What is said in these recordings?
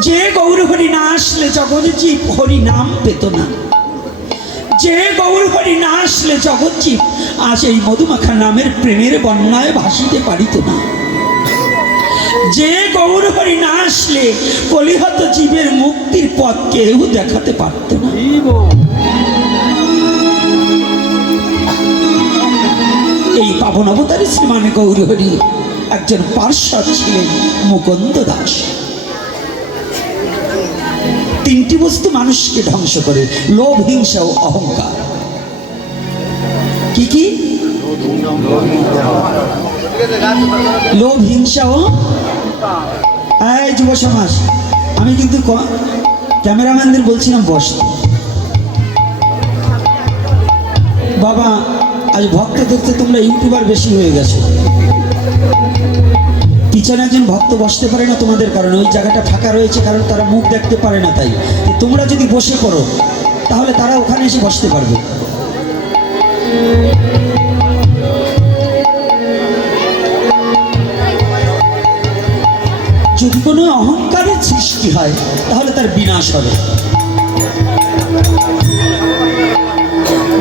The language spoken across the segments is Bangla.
যে গৌর হরি না আসলে জগৎজীব হরি নাম পেত না। যে গৌর হরি না আসলে জগৎজীব আজ এই মধুমাখা নামের প্রেমের বন্যায় ভাসিতে পারিত না। যে গৌর হরি না আসলে কলিহত জীবের মুক্তির পথ কেউ দেখাতে পারত না। এই পাবন অবতারী শ্রীমান গৌর হরি একজন পার্শ্বদ ছিলেন মুকুন্দ দাস। তিনটি বস্তু মানুষকে ধ্বংস করে, লোভ, হিংসা ও অহংকার। কি কি? লোভ, হিংসা ও এই যুব সমাজ, আমি কিন্তু ক্যামেরাম্যানদের বলছিলাম বস বাবা, আজ ভক্ত দেখতে তোমরা ইউটিউবার বেশি হয়ে গেছো। পিছনে একজন ভক্ত বসতে পারে না তোমাদের কারণে, ওই জায়গাটা ফাঁকা রয়েছে, কারণ তারা মুখ দেখতে পারে না। তাই তোমরা যদি বসে পড়ো তাহলে তারা ওখানে এসে বসতে পারবে। যদি কোনো অহংকারের সৃষ্টি হয় তাহলে তার বিনাশ হবে।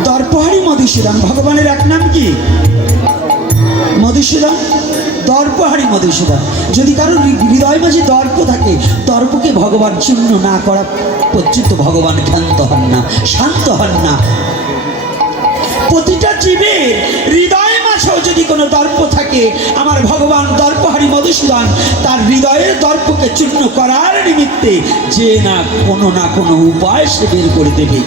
দর্পহারি মধুসূদন ভগবানের এক নাম কি? মধুসূদন। দর্পহারি মধুসূদন। যদি কারোর হৃদয় মাঝে দর্প থাকে, দর্পকে ভগবান চূর্ণ না করা পর্যন্ত ভগবান ক্ষান্ত হন না, শান্ত হন না। প্রতিটা জীবের হৃদয় মাঝেও যদি কোনো দর্প থাকে, আমার ভগবান দর্পহারি মধুসূদন তার হৃদয়ের দর্পকে চূর্ণ করার নিমিত্তে যে না কোনো উপায় সে বের করে দেবে।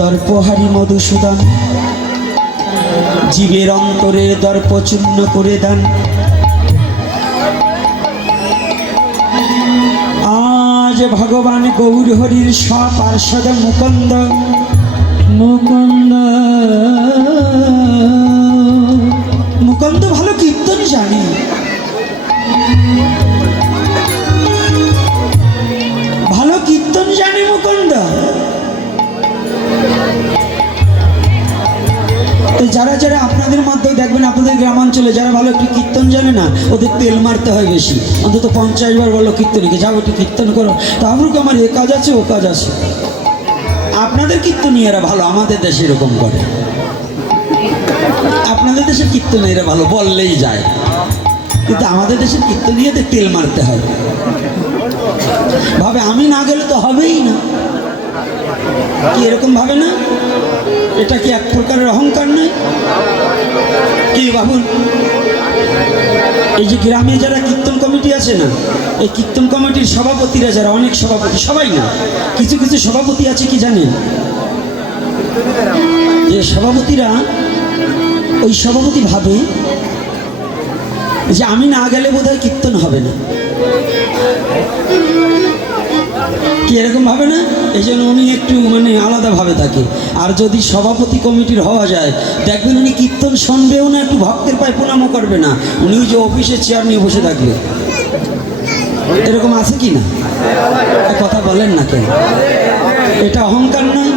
দর্পহারি মধুসূদন জীবের অন্তরের দর্প চূর্ণ করে দেন। আজ ভগবান গৌর হরির সপার্ষদ মুকুন্দ মুকুন্দ মুকুন্দ ভালো কীর্তন জানি। ভালো কীর্তন জানি মুকুন্দ। যারা যারা আপনাদের মধ্যেও দেখবেন, আপনাদের গ্রামাঞ্চলে যারা ভালো একটু কীর্তন জানে না, ওদের তেল মারতে হয় বেশি। অন্তত 50 বার বললো কীর্তনীকে, যাও একটু কীর্তন করো। তা আমরুকে আমার এ কাজ আছে ও কাজ আছে। আপনাদের কীর্তনীয়রা ভালো, আমাদের দেশে এরকম করে। আপনাদের দেশের কীর্তনীয়রা ভালো, বললেই যায়, কিন্তু আমাদের দেশের কীর্তনীয়দের তেল মারতে হয়। ভাবে আমি না গেলে তো হবেই না। কি এরকম ভাবে না? এটা কি এক প্রকারের অহংকার নয় কি বাবুল? এই যে গ্রামে যারা কীর্তন কমিটি আছে না, এই কীর্তন কমিটির সভাপতিরা যারা, অনেক সভাপতি, সবাই না, কিছু কিছু সভাপতি আছে কি জানেন, যে সভাপতিরা, ওই সভাপতি ভাবে যে আমি না গেলে বোধহয় কীর্তন হবে না। কি এরকম ভাবে না? এই জন্য উনি একটু আলাদাভাবে থাকে। আর যদি সভাপতি কমিটির হওয়া যায়, দেখবেন উনি কীর্তন শুনবেও না, একটু ভক্তের পায়ে প্রণামও করবে না, উনি যে অফিসে চেয়ার নিয়ে বসে থাকবে। এরকম আছে কি না? কথা বলেন না কেন? এটা অহংকার নয়?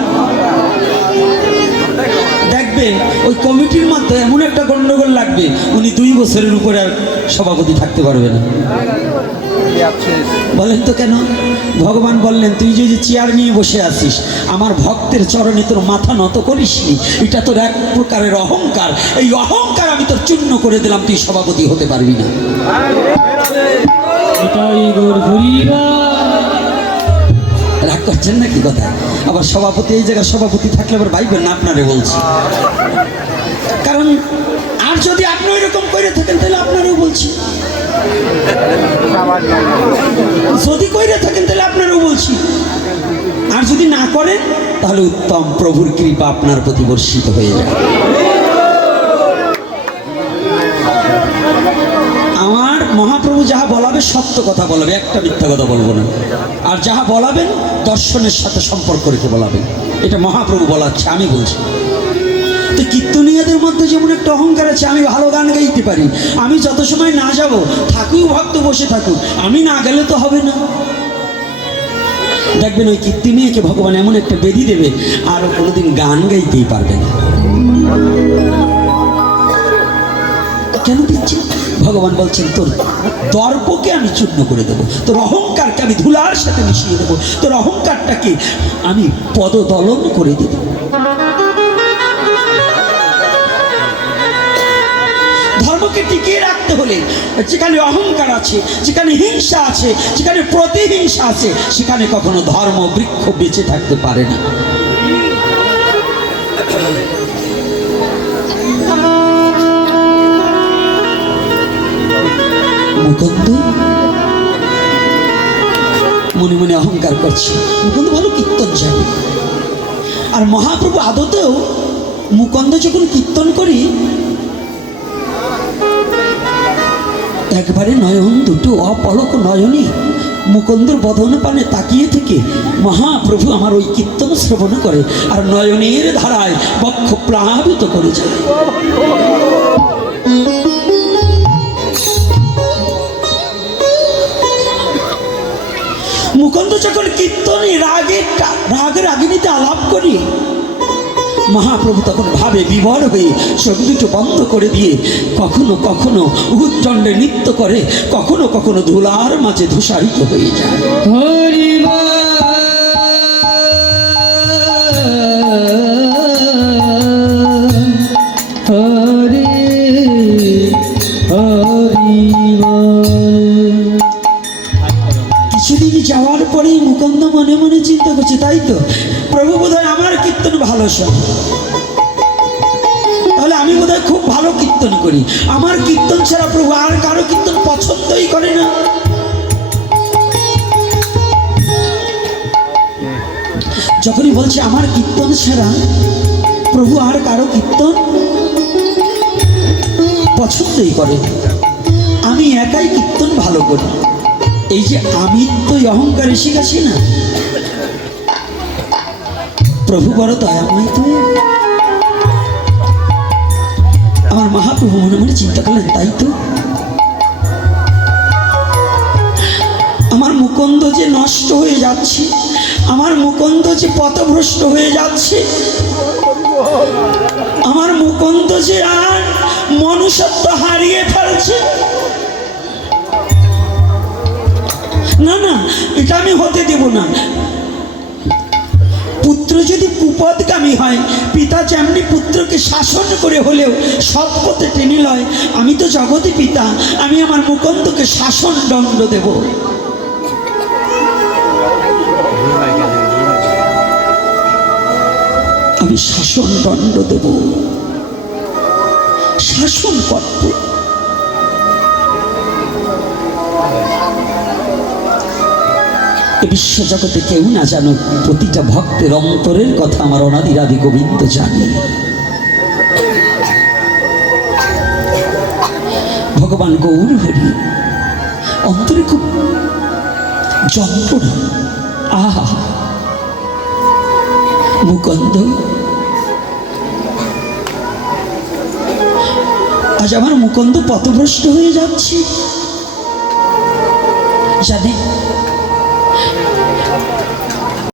দেখবেন ওই কমিটির মধ্যে এমন একটা গন্ডগোল লাগবে, উনি 2 বছরের উপরে আর সভাপতি থাকতে পারবে না। বলেন তো কেন? ভগবান বললেন, তুই যদি চেয়ার নিয়ে বসে আছিস, আমার ভক্তের চরণে তোর মাথা নত করিসনি, এটা তোর এক প্রকারের অহংকার। এই অহংকার আমি তোর চূর্ণ করে দিলাম, তুই সভাপতি হতে পারবি না। রাগ করছেন নাকি কথা? আবার সভাপতি, এই জায়গায় সভাপতি থাকলে আবার ভাইবেন না আপনারে বলছি। কারণ আর যদি আপনি এরকম করে থাকেন তাহলে আপনারও বলছি, যদি কইরে থাকেন তাহলে আপনারও বলছি। আর যদি না করেন তাহলে উত্তম প্রভুর কৃপা আপনার প্রতি বর্ষিত হয়ে যায়। আমার মহাপ্রভু যাহা বলাবে সত্য কথা বলাবে, একটা মিথ্যা কথা বলবো না। আর যাহা বলাবেন দর্শনের সাথে সম্পর্ক রেখে বলাবেন। এটা মহাপ্রভু বলাচ্ছে, আমি বলছি। তো কীর্তনীয়দের মধ্যে যেমন একটা অহংকার আছে, আমি ভালো গান গাইতে পারি, আমি যত সময় না যাব থাকুক ভক্ত বসে থাকুক, আমি না গেলে তো হবে না। দেখবেন ওই কীর্তনীয়কে ভগবান এমন একটা বেদি দেবে, আর কোনোদিন গান গাইতেই পারবে না। কেন দিচ্ছি? ভগবান বলছেন তোর দর্পকে আমি চূর্ণ করে দেবো, তোর অহংকারকে আমি ধুলার সাথে মিশিয়ে দেবো, তোর অহংকারটাকে আমি পদদলন করে দেব। ধর্মকে টিকিয়ে রাখতে হলে যেখানে অহংকার আছে, যেখানে হিংসা আছে, যেখানে প্রতিহিংসা আছে, সেখানে কখনো ধর্ম বৃক্ষ বেঁচে থাকতে পারে না। মুকুন্দ মনে মনে অহংকার করছে, মুকুন্দ ভালো কীর্তন জানে। আর মহাপ্রভু আদতেও মুকুন্দ যখন কীর্তন করি একবারে নয়ন দুটো অপলক নয়নে মুকুন্দর বদন পানে তাকিয়ে থেকে মহাপ্রভু আমার ওই কীর্তন শ্রবণ করে আর নয়নের ধারায় বক্ষ প্লাবিত করে যায়। মুকুন্দ যখন কীর্তনে রাগের রাগিনীতে আলাপ করি মহাপ্রভু তখন ভাবে বিভোর হয়ে চোখ দুটো বন্ধ করে দিয়ে কখনো কখনো উচ্চণ্ডে নৃত্য করে, কখনো কখনো ধুলার মাঝে ধূসারিত হয়ে যায়। কিছুদিন যাওয়ার পরেই মুকুন্দ মনে মনে চিন্তা করছে, তাই তো প্রভু বোধহয় আমার কীর্তন ভালো শোনে, তাহলে আমি বোধহয় খুব ভালো কীর্তন করি, আমার কীর্তন ছাড়া প্রভু আর কারো কীর্তন পছন্দই করে না। যখনই বলছে আমার কীর্তন ছাড়া প্রভু আর কারো কীর্তন পছন্দই করে, আমি একাই কীর্তন ভালো করি। এই যে আমি তো অহংকার এসে গেছি না, প্রভু বড় দয়াময় তো। আমার মহাপ্রভু মনে মনে চিন্তা করলেন, তাই তো আমার মুকুন্দ যে নষ্ট হয়ে যাচ্ছে, আমার মুকুন্দ যে পথভ্রষ্ট হয়ে যাচ্ছে, আমার মুকুন্দ যে আর মনুষ্যত্ব হারিয়ে ফেলছে, না না এটা আমি হতে দেব না। পুত্র যদি কুপদগামী হয়, পিতা যেমনি পুত্রকে শাসন করে হলেও সৎ পথে টেনে লয়, আমি তো জগতী পিতা, আমি আমার মুকুন্দকে শাসন দণ্ড দেব। আমি শাসন দণ্ড দেব, শাসন করব। বিশ্বজগতে কেউ না জানো, প্রতিটা ভক্তের অন্তরের কথা আমার অনাদিরাদি গোবিন্দ জানে। ভগবান গৌর হরি অন্তরে খুব যন্ত্রণা। আহা মুকুন্দ, আজ আমার মুকুন্দ পথভ্রষ্ট হয়ে যাচ্ছে। জানে